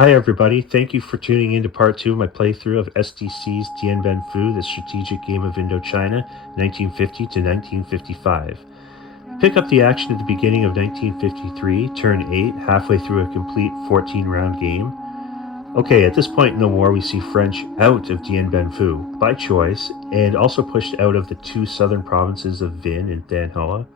Hi everybody, thank you for tuning in to part 2 of my playthrough of S.D.C's Dien, the strategic game of Indochina, 1950 to 1955. Pick up the action at the beginning of 1953, turn 8, halfway through a complete 14-round game. Okay, at this point in the war we see French out of Dien by choice, and also pushed out of the two southern provinces of Vinh and Thanh Hoa.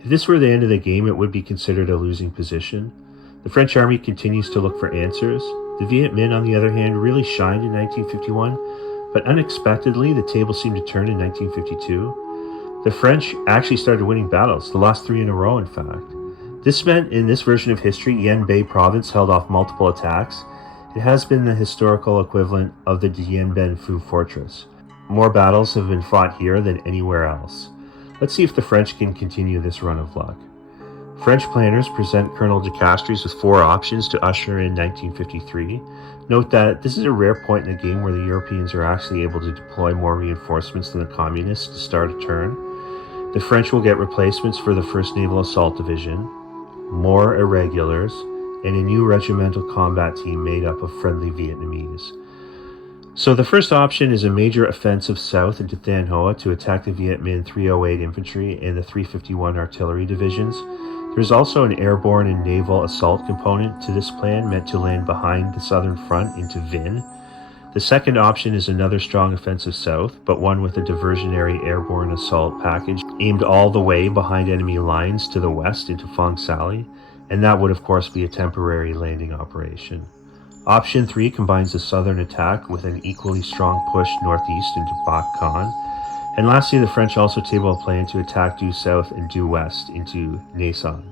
If this were the end of the game, it would be considered a losing position. The French army continues to look for answers. The Viet Minh, on the other hand, really shined in 1951, but unexpectedly the table seemed to turn in 1952. The French actually started winning battles, the last 3 in a row in fact. This meant in this version of history, Yen Bei province held off multiple attacks. It has been the historical equivalent of the Dien Bien Phu fortress. More battles have been fought here than anywhere else. Let's see if the French can continue this run of luck. French planners present Colonel de Castries with 4 options to usher in 1953. Note that this is a rare point in the game where the Europeans are actually able to deploy more reinforcements than the Communists to start a turn. The French will get replacements for the 1st Naval Assault Division, more irregulars, and a new regimental combat team made up of friendly Vietnamese. So the first option is a major offensive south into Thanh Hoa to attack the Viet Minh 308 Infantry and the 351 Artillery Divisions. There's also an airborne and naval assault component to this plan meant to land behind the southern front into Vinh. The second option is another strong offensive south, but one with a diversionary airborne assault package aimed all the way behind enemy lines to the west into Phong Sali, and that would of course be a temporary landing operation. Option 3 combines a southern attack with an equally strong push northeast into Bac Khan. And lastly, the French also table a plan to attack due south and due west into Nha Sang.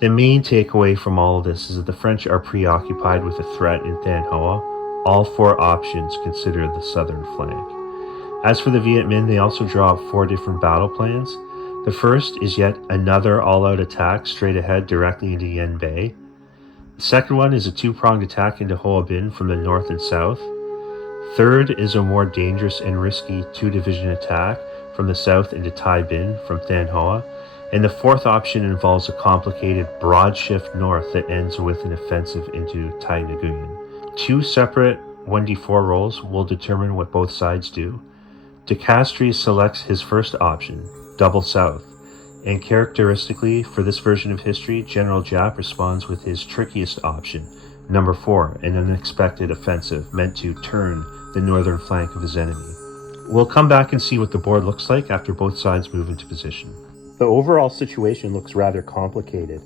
The main takeaway from all of this is that the French are preoccupied with a threat in Thanh Hoa. All 4 options consider the southern flank. As for the Viet Minh, they also draw up 4 different battle plans. The first is yet another all-out attack straight ahead directly into Yen Bei. The second one is a 2-pronged attack into Hoa Binh from the north and south. Third is a more dangerous and risky 2-division attack from the south into Tai Binh from Thanh Hoa. And the 4th option involves a complicated broad shift north that ends with an offensive into Tai Nguyen. 2 separate 1d4 rolls will determine what both sides do. De Castries selects his first option, double south. And characteristically, for this version of history, General Giap responds with his trickiest option, number 4, an unexpected offensive meant to turn the northern flank of his enemy. We'll come back and see what the board looks like after both sides move into position. The overall situation looks rather complicated.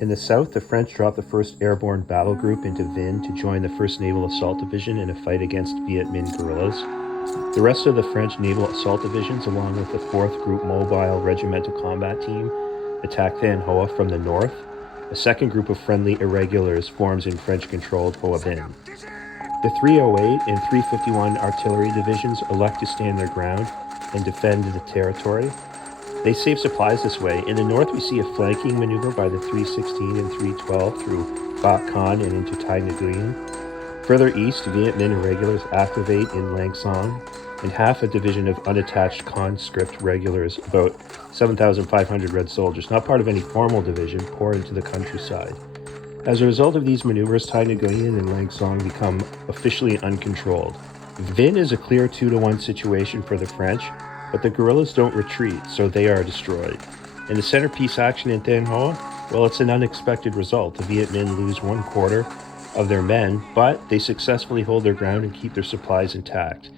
In the south, the French dropped the 1st Airborne Battle Group into Vinh to join the 1st Naval Assault Division in a fight against Viet Minh guerrillas. The rest of the French Naval Assault Divisions, along with the 4th Group Mobile Regimental Combat Team, attack Thanh Hoa from the north. A second group of friendly irregulars forms in French-controlled Hoa Binh. The 308 and 351 Artillery Divisions elect to stand their ground and defend the territory. They save supplies this way. In the north, we see a flanking maneuver by the 316 and 312 through Bac Khan and into Tai Nguyen. Further east, Viet Minh irregulars activate in Lang Son, and half a division of unattached conscript regulars, about 7,500 Red soldiers, not part of any formal division, pour into the countryside. As a result of these maneuvers, Tai Nguyen and Lang Son become officially uncontrolled. Vinh is a clear 2-to-1 situation for the French, but the guerrillas don't retreat, so they are destroyed. And the centerpiece action in Thanh Hoa? Well, it's an unexpected result. The Viet Minh lose 1/4 of their men, but they successfully hold their ground and keep their supplies intact.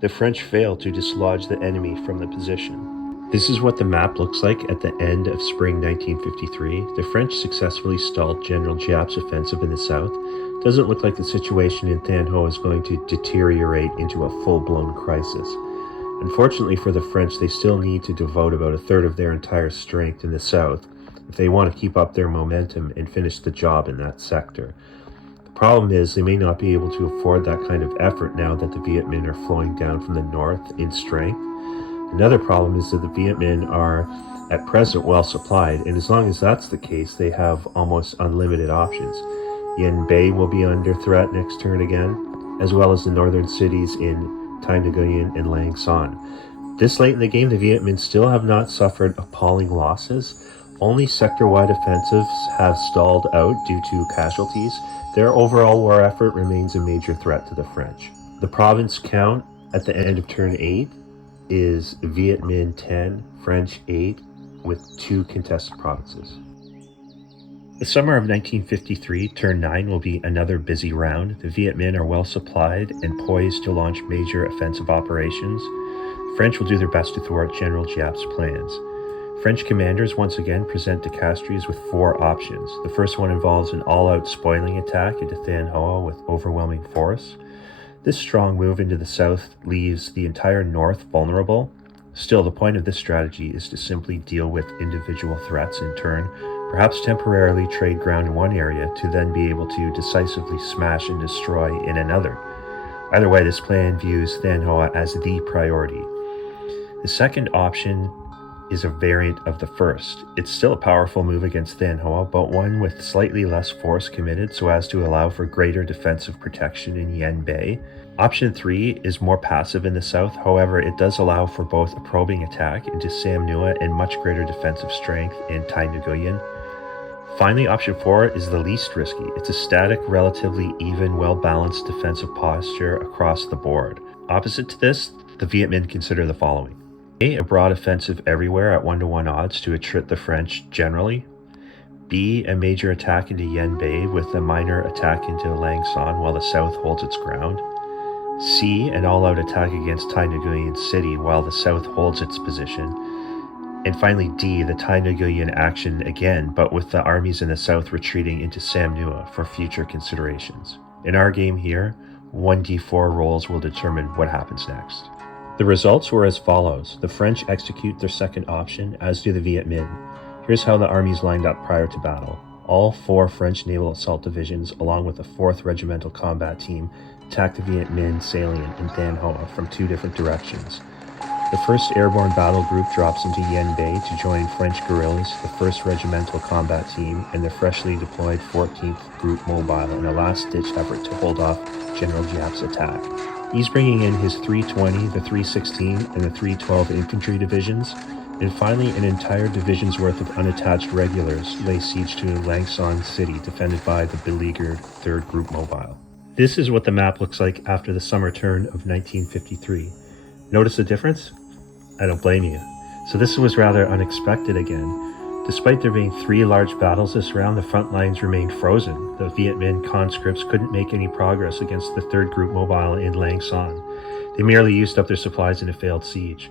The French fail to dislodge the enemy from the position. This is what the map looks like at the end of spring 1953. The French successfully stalled General Giap's offensive in the south. Doesn't look like the situation in Thanh Hoa is going to deteriorate into a full-blown crisis. Unfortunately for the French, they still need to devote about 1/3 of their entire strength in the south if they want to keep up their momentum and finish the job in that sector. The problem is they may not be able to afford that kind of effort now that the Viet Minh are flowing down from the north in strength. Another problem is that the Viet Minh are at present well supplied, and as long as that's the case, they have almost unlimited options. Yen Bei will be under threat next turn again, as well as the northern cities in Tai Nguyen and Lang Son. This late in the game, the Viet Minh still have not suffered appalling losses. only sector-wide offensives have stalled out due to casualties, their overall war effort remains a major threat to the French. The province count at the end of turn 8 is Viet Minh 10, French 8, with 2 contested provinces. The summer of 1953, turn 9 will be another busy round. The Viet Minh are well supplied and poised to launch major offensive operations. French will do their best to thwart General Giap's plans. French commanders once again present to Castries with 4 options. The first one involves an all-out spoiling attack into Thanh Hoa with overwhelming force. This strong move into the south leaves the entire north vulnerable. Still, the point of this strategy is to simply deal with individual threats in turn, perhaps temporarily trade ground in one area to then be able to decisively smash and destroy in another. Either way, this plan views Thanh Hoa as the priority. The second option is a variant of the first. It's still a powerful move against Thanh Hoa, but one with slightly less force committed so as to allow for greater defensive protection in Yen Bay. Option 3 is more passive in the south, however it does allow for both a probing attack into Sam Nua and much greater defensive strength in Tai Nguyen. Finally, option 4 is the least risky. It's a static, relatively even, well-balanced defensive posture across the board. Opposite to this, the Viet Minh consider the following. A broad offensive everywhere at 1-to-1 odds to attrit the French generally. B, a major attack into Yen Bay with a minor attack into Lang Son while the south holds its ground. C, an all-out attack against Tai Nguyen City while the south holds its position. And finally D, the Tai Nguyen action again, but with the armies in the south retreating into Sam Nua for future considerations. In our game here, 1d4 rolls will determine what happens next. The results were as follows. The French execute their second option, as do the Viet Minh. Here's how the armies lined up prior to battle. All 4 French naval assault divisions, along with the 4th Regimental Combat Team, attacked the Viet Minh salient in Thanh Hoa from 2 different directions. The 1st Airborne Battle Group drops into Yen Bay to join French guerrillas, the 1st Regimental Combat Team, and the freshly deployed 14th Group Mobile in a last-ditch effort to hold off General Giap's attack. He's bringing in his 320, the 316, and the 312 infantry divisions, and finally an entire division's worth of unattached regulars lay siege to Lang Son City, defended by the beleaguered 3rd Group Mobile. This is what the map looks like after the summer turn of 1953. Notice the difference? I don't blame you. So this was rather unexpected again. Despite there being 3 large battles this round, the front lines remained frozen. The Viet Minh conscripts couldn't make any progress against the 3rd Group Mobile in Lang Son. They merely used up their supplies in a failed siege.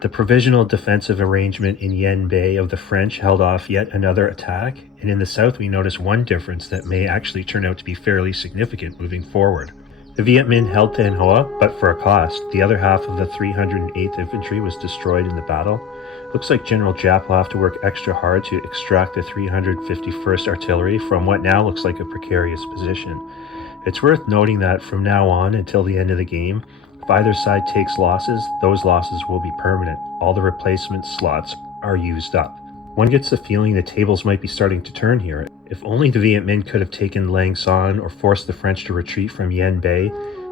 The provisional defensive arrangement in Yen Bay of the French held off yet another attack, and in the south we notice one difference that may actually turn out to be fairly significant moving forward. The Viet Minh held Thanh Hoa, but for a cost. The other half of the 308th Infantry was destroyed in the battle. Looks like General Giap will have to work extra hard to extract the 351st Artillery from what now looks like a precarious position. It's worth noting that from now on until the end of the game, if either side takes losses, those losses will be permanent. All the replacement slots are used up. One gets the feeling the tables might be starting to turn here. If only the Viet Minh could have taken Lang Son or forced the French to retreat from Yen Bay,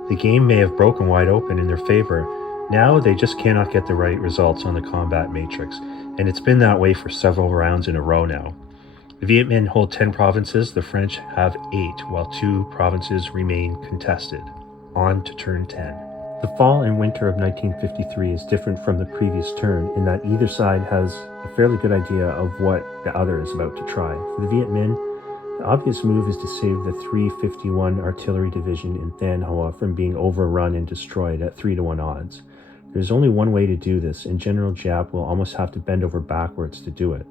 the game may have broken wide open in their favor. Now they just cannot get the right results on the combat matrix, and it's been that way for several rounds in a row now. The Viet Minh hold 10 provinces, the French have 8, while 2 provinces remain contested. On to turn 10. The fall and winter of 1953 is different from the previous turn in that either side has a fairly good idea of what the other is about to try. For the Viet Minh, the obvious move is to save the 351 Artillery Division in Thanh Hoa from being overrun and destroyed at 3-to-1 odds. There's only one way to do this, and General Giap will almost have to bend over backwards to do it.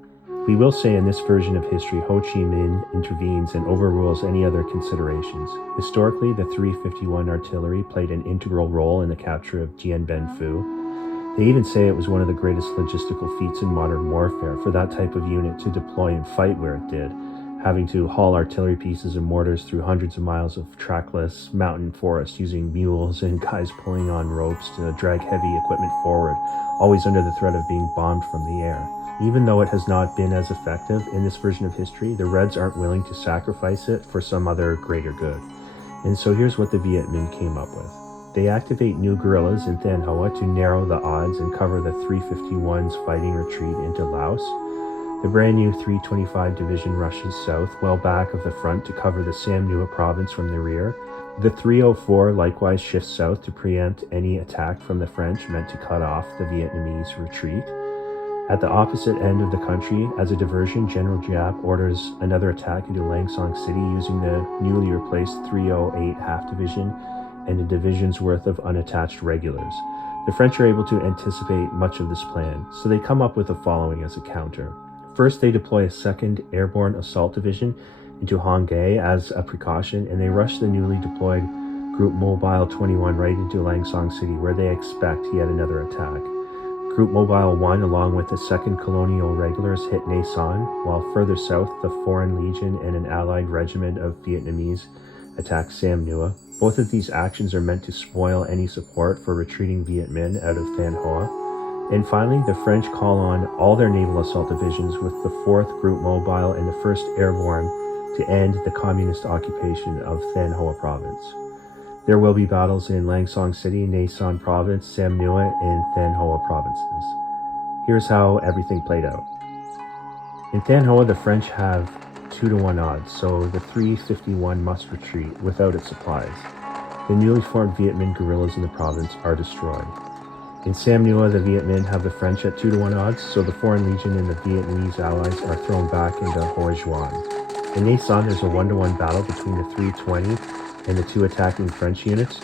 We will say in this version of history, Ho Chi Minh intervenes and overrules any other considerations. Historically, the 351 Artillery played an integral role in the capture of Dien Bien Phu. They even say it was one of the greatest logistical feats in modern warfare for that type of unit to deploy and fight where it did, having to haul artillery pieces and mortars through hundreds of miles of trackless mountain forest using mules and guys pulling on ropes to drag heavy equipment forward, always under the threat of being bombed from the air. Even though it has not been as effective in this version of history, the Reds aren't willing to sacrifice it for some other greater good. And so here's what the Viet Minh came up with. They activate new guerrillas in Thanh Hoa to narrow the odds and cover the 351's fighting retreat into Laos. The brand new 325 Division rushes south, well back of the front to cover the Sam Nua province from the rear. The 304 likewise shifts south to preempt any attack from the French meant to cut off the Vietnamese retreat. At the opposite end of the country, as a diversion, General Giap orders another attack into Lang Song City using the newly replaced 308 Half Division and a division's worth of unattached regulars. The French are able to anticipate much of this plan, so they come up with the following as a counter. First, they deploy a 2nd Airborne Assault Division into Hongdae as a precaution, and they rush the newly deployed Group Mobile 21 right into Lang Song City, where they expect yet another attack. Group Mobile 1, along with the 2nd Colonial Regulars, hit Nha Son, while further south, the Foreign Legion and an allied regiment of Vietnamese attack Sam Nua. Both of these actions are meant to spoil any support for retreating Viet Minh out of Thanh Hoa. And finally, the French call on all their naval assault divisions with the 4th Group Mobile and the 1st Airborne to end the communist occupation of Thanh Hoa province. There will be battles in Lang Song City, Nha Son province, Sam Nua, and Thanh Hoa provinces. Here's how everything played out. In Thanh Hoa, the French have 2-to-1 odds, so the 351 must retreat without its supplies. The newly formed Viet Minh guerrillas in the province are destroyed. In Sam Nua, the Viet Minh have the French at 2-to-1 odds, so the Foreign Legion and the Vietnamese allies are thrown back into Hoi Duan. In Nha Son, there's a 1-to-1 battle between the 320 and the 2 attacking French units.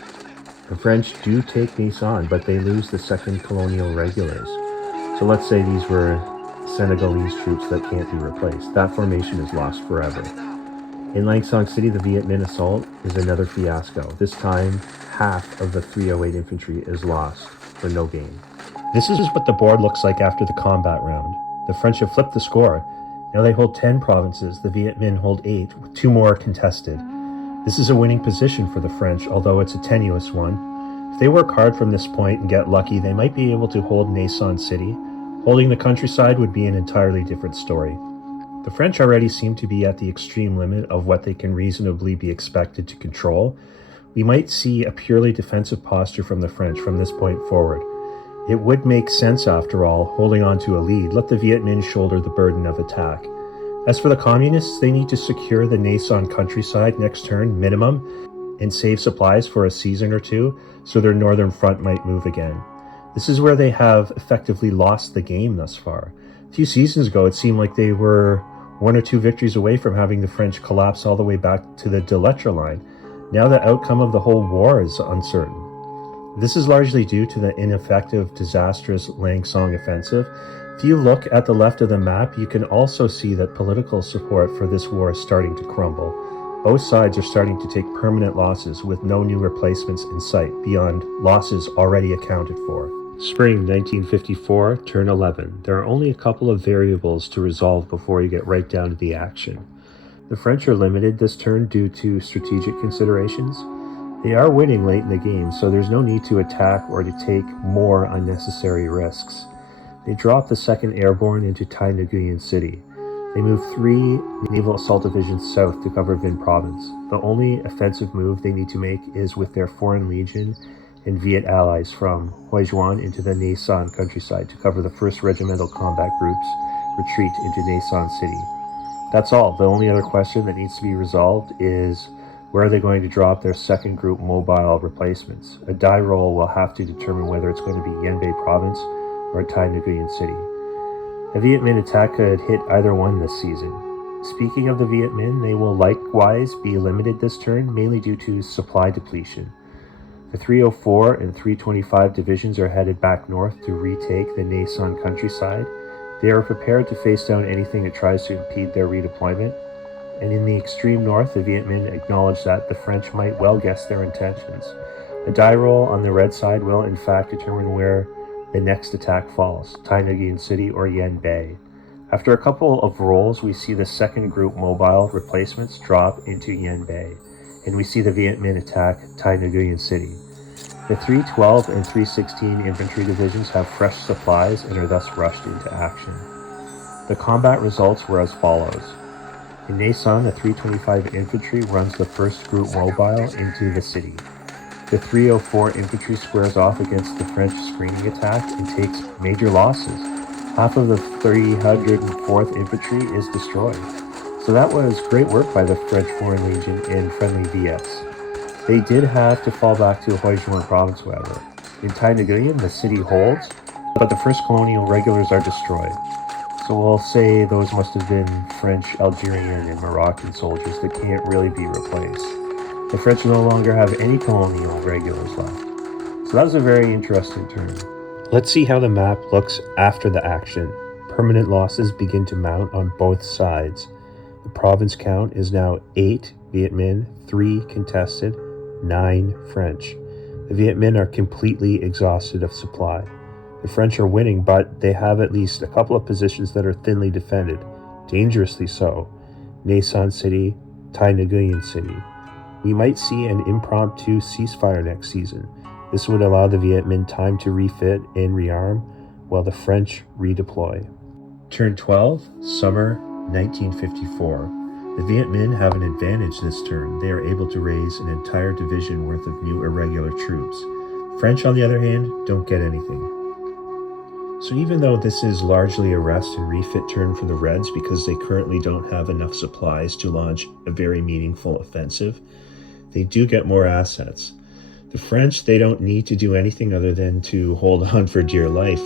The French do take Nha Son, but they lose the 2nd Colonial Regulars. So let's say these were Senegalese troops that can't be replaced. That formation is lost forever. In Lang Song City, the Viet Minh assault is another fiasco. This time, half of the 308 infantry is lost for no gain. This is what the board looks like after the combat round. The French have flipped the score. Now they hold 10 provinces, the Viet Minh hold 8, with 2 more contested. This is a winning position for the French, although it's a tenuous one. If they work hard from this point and get lucky, they might be able to hold Nha Son City. Holding the countryside would be an entirely different story. The French already seem to be at the extreme limit of what they can reasonably be expected to control. We might see a purely defensive posture from the French from this point forward. It would make sense, after all, holding on to a lead. Let the Viet Minh shoulder the burden of attack. As for the communists, they need to secure the Nha Son countryside next turn, minimum, and save supplies for a season or two, so their northern front might move again. This is where they have effectively lost the game thus far. A few seasons ago, it seemed like they were 1 or 2 victories away from having the French collapse all the way back to the De Lettres line. Now the outcome of the whole war is uncertain. This is largely due to the ineffective, disastrous Lang Song offensive. If you look at the left of the map, you can also see that political support for this war is starting to crumble. Both sides are starting to take permanent losses with no new replacements in sight beyond losses already accounted for. Spring 1954, turn 11. There are only a couple of variables to resolve before you get right down to the action. The French are limited this turn due to strategic considerations. They are winning late in the game, so there's no need to attack or to take more unnecessary risks. They drop the 2nd Airborne into Thai Nguyen City. They move 3 naval assault divisions south to cover Vinh Province. The only offensive move they need to make is with their Foreign Legion and Viet allies from Hoi Duan into the Nha Son countryside to cover the 1st Regimental Combat Group's retreat into Nha Son City. That's all. The only other question that needs to be resolved is where are they going to drop their 2nd Group Mobile replacements? A die roll will have to determine whether it's going to be Yen Bay Province or Thai Nguyen City. A Viet Minh attack could hit either one this season. Speaking of the Viet Minh, they will likewise be limited this turn, mainly due to supply depletion. The 304 and 325 divisions are headed back north to retake the Nha Son countryside. They are prepared to face down anything that tries to impede their redeployment. And in the extreme north, the Viet Minh acknowledge that the French might well guess their intentions. A die roll on the red side will in fact determine where the next attack falls, Thai Nguyen City or Yen Bay. After a couple of rolls, we see the 2nd Group Mobile replacements drop into Yen Bay, and we see the Viet Minh attack Thai Nguyen City. The 312 and 316 infantry divisions have fresh supplies and are thus rushed into action. The combat results were as follows. In Nha Son, the 325 infantry runs the 1st Group Mobile into the city. The 304 infantry squares off against the French screening attack and takes major losses. Half of the 304th Infantry is destroyed. So that was great work by the French Foreign Legion in friendly VS. They did have to fall back to Huizhuan province, however. In Tai Nguyen, the city holds, but the first colonial regulars are destroyed. So we'll say those must have been French, Algerian, and Moroccan soldiers that can't really be replaced. The French no longer have any colonial regulars left. So that was a very interesting turn. Let's see how the map looks after the action. Permanent losses begin to mount on both sides. The province count is now 8 Viet Minh, 3 contested, 9 French. The Viet Minh are completely exhausted of supply. The French are winning, but they have at least a couple of positions that are thinly defended, dangerously so. Nha Son City, Tai Nguyen City. We might see an impromptu ceasefire next season. This would allow the Viet Minh time to refit and rearm while the French redeploy. Turn 12, summer 1954. The Viet Minh have an advantage this turn. They are able to raise an entire division worth of new irregular troops. French, on the other hand, don't get anything. So even though this is largely a rest and refit turn for the Reds because they currently don't have enough supplies to launch a very meaningful offensive, they do get more assets. The French, they don't need to do anything other than to hold on for dear life.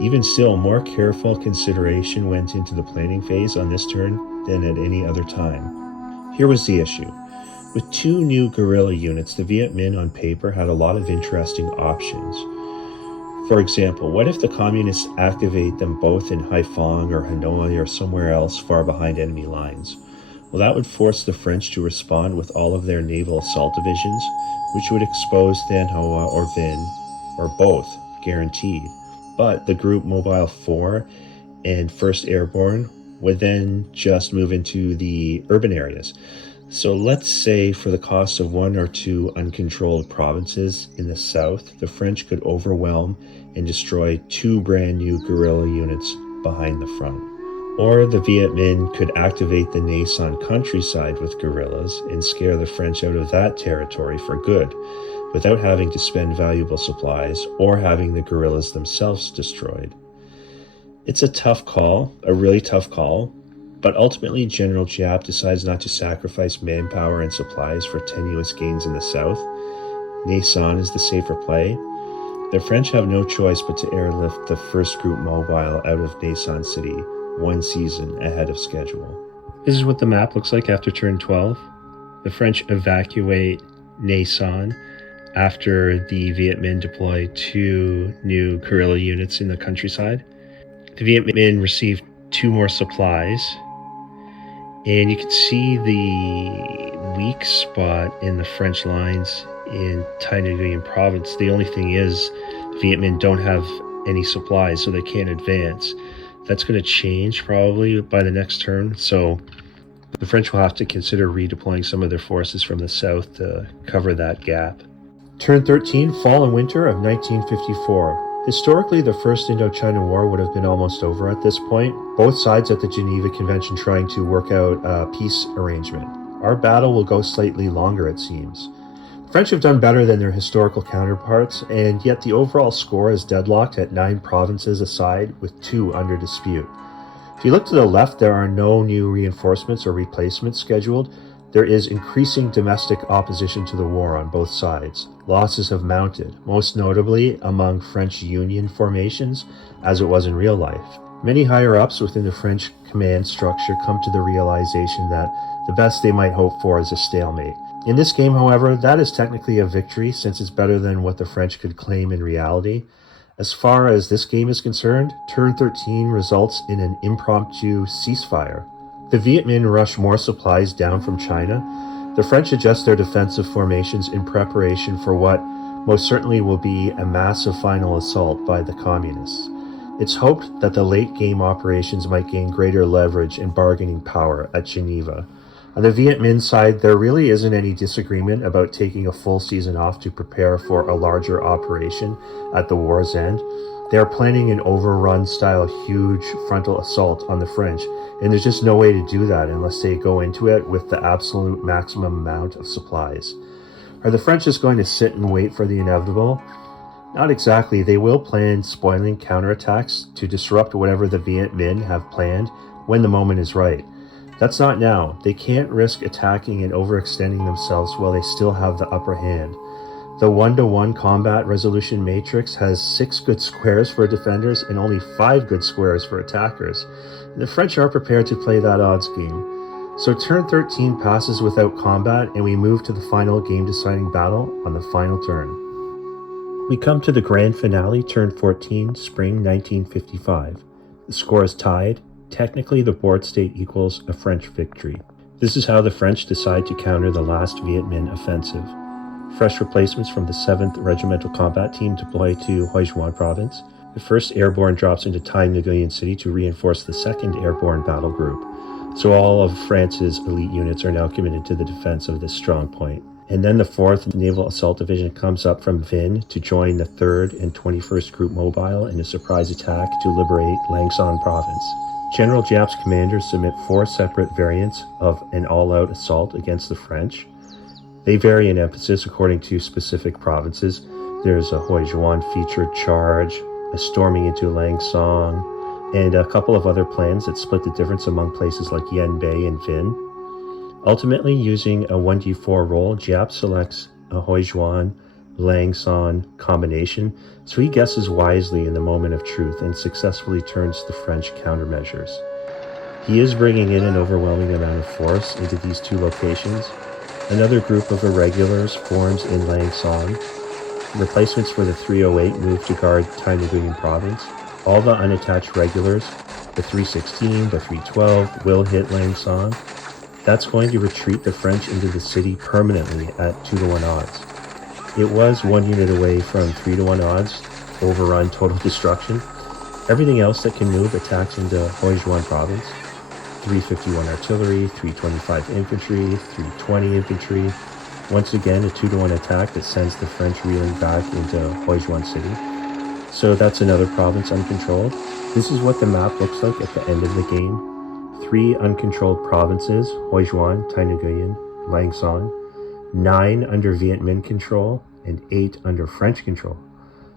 Even still, more careful consideration went into the planning phase on this turn than at any other time. Here was the issue. With 2 new guerrilla units, the Viet Minh on paper had a lot of interesting options. For example, what if the communists activate them both in Haiphong or Hanoi or somewhere else far behind enemy lines? Well, that would force the French to respond with all of their naval assault divisions, which would expose Than Hoa or Vinh, or both, guaranteed. But the Group Mobile 4 and 1st Airborne would then just move into the urban areas. So let's say for the cost of 1 or 2 uncontrolled provinces in the south, the French could overwhelm and destroy 2 brand new guerrilla units behind the front. Or the Viet Minh could activate the Nha Son countryside with guerrillas and scare the French out of that territory for good, without having to spend valuable supplies or having the guerrillas themselves destroyed. It's a tough call, a really tough call, but ultimately General Giap decides not to sacrifice manpower and supplies for tenuous gains in the south. Nha Son is the safer play. The French have no choice but to airlift the 1st Group Mobile out of Nha Son City 1 season ahead of schedule. This is what the map looks like after turn 12. The French evacuate Nha Son after the Viet Minh deploy 2 new guerrilla units in the countryside. The Viet Minh received 2 more supplies, and you can see the weak spot in the French lines in Tai Nguyen province. The only thing is the Viet Minh don't have any supplies, so they can't advance. That's going to change probably by the next turn, so the French will have to consider redeploying some of their forces from the south to cover that gap. Turn 13, fall and winter of 1954. Historically, the First Indochina War would have been almost over at this point, both sides at the Geneva Convention trying to work out a peace arrangement. Our battle will go slightly longer, it seems. The French have done better than their historical counterparts, and yet the overall score is deadlocked at 9 provinces aside, with 2 under dispute. If you look to the left, there are no new reinforcements or replacements scheduled. There is increasing domestic opposition to the war on both sides. Losses have mounted, most notably among French Union formations, as it was in real life. Many higher-ups within the French command structure come to the realization that the best they might hope for is a stalemate. In this game, however, that is technically a victory since it's better than what the French could claim in reality. As far as this game is concerned, turn 13 results in an impromptu ceasefire. The Viet Minh rush more supplies down from China. The French adjust their defensive formations in preparation for what most certainly will be a massive final assault by the communists. It's hoped that the late-game operations might gain greater leverage and bargaining power at Geneva. On the Viet Minh side, there really isn't any disagreement about taking a full season off to prepare for a larger operation at the war's end. They are planning an overrun-style huge frontal assault on the French, and there's just no way to do that unless they go into it with the absolute maximum amount of supplies. Are the French just going to sit and wait for the inevitable? Not exactly. They will plan spoiling counterattacks to disrupt whatever the Viet Minh have planned when the moment is right. That's not now. They can't risk attacking and overextending themselves while they still have the upper hand. The 1-to-1 combat resolution matrix has 6 good squares for defenders and only 5 good squares for attackers. And the French are prepared to play that odds game. So turn 13 passes without combat, and we move to the final game-deciding battle on the final turn. We come to the grand finale, turn 14, spring 1955. The score is tied. Technically, the board state equals a French victory. This is how the French decide to counter the last Viet Minh offensive. Fresh replacements from the 7th Regimental Combat Team deploy to Hoi An Province. The 1st Airborne drops into Tai Nguyen City to reinforce the 2nd Airborne Battle Group. So all of France's elite units are now committed to the defense of this strong point. And then the 4th Naval Assault Division comes up from Vinh to join the 3rd and 21st Group Mobile in a surprise attack to liberate Lang Son Province. General Giap's commanders submit 4 separate variants of an all-out assault against the French. They vary in emphasis according to specific provinces. There's a Hoi An featured charge, a storming into Lang Son, and a couple of other plans that split the difference among places like Yen Bay and Vinh. Ultimately, using a 1d4 roll, Giap selects a Hoi An, Lang Son combination, so he guesses wisely in the moment of truth and successfully turns the French countermeasures. He is bringing in an overwhelming amount of force into these 2 locations. Another group of irregulars forms in Lang Son. Replacements for the 308 move to guard Tai Nguyen Province. All the unattached regulars, the 316, the 312, will hit Lang Son. That's going to retreat the French into the city permanently at 2-to-1 odds. It was 1 unit away from 3-to-1 odds, overrun total destruction. Everything else that can move attacks into Hoi An Province. 351 artillery, 325 infantry, 320 infantry. Once again, a 2-to-1 attack that sends the French reeling back into Hoi An City. So that's another province uncontrolled. This is what the map looks like at the end of the game. 3 uncontrolled provinces, Hoi An, Tai Nguyen, Lang Son, 9 under Viet Minh control, and 8 under French control.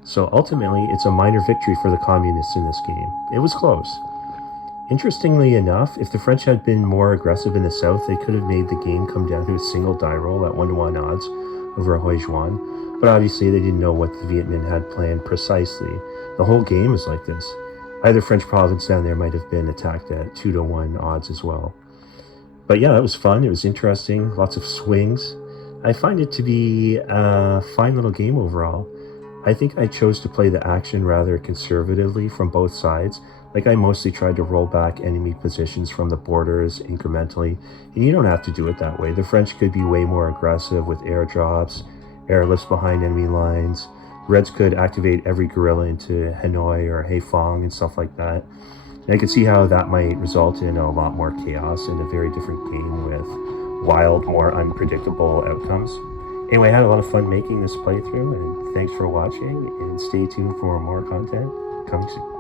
So ultimately, it's a minor victory for the communists in this game. It was close. Interestingly enough, if the French had been more aggressive in the south, they could have made the game come down to a single die roll at 1-to-1 odds over Hoi An, but obviously they didn't know what the Viet Minh had planned precisely. The whole game is like this. Either French province down there might have been attacked at 2-to-1 odds as well. But yeah, that was fun. It was interesting. Lots of swings. I find it to be a fine little game overall. I think I chose to play the action rather conservatively from both sides. Like, I mostly tried to roll back enemy positions from the borders incrementally, and you don't have to do it that way. The French could be way more aggressive with airdrops, airlifts behind enemy lines. Reds could activate every guerrilla into Hanoi or Haiphong and stuff like that. And I could see how that might result in a lot more chaos and a very different game with wild, more unpredictable outcomes. Anyway, I had a lot of fun making this playthrough, and thanks for watching, and stay tuned for more content coming soon.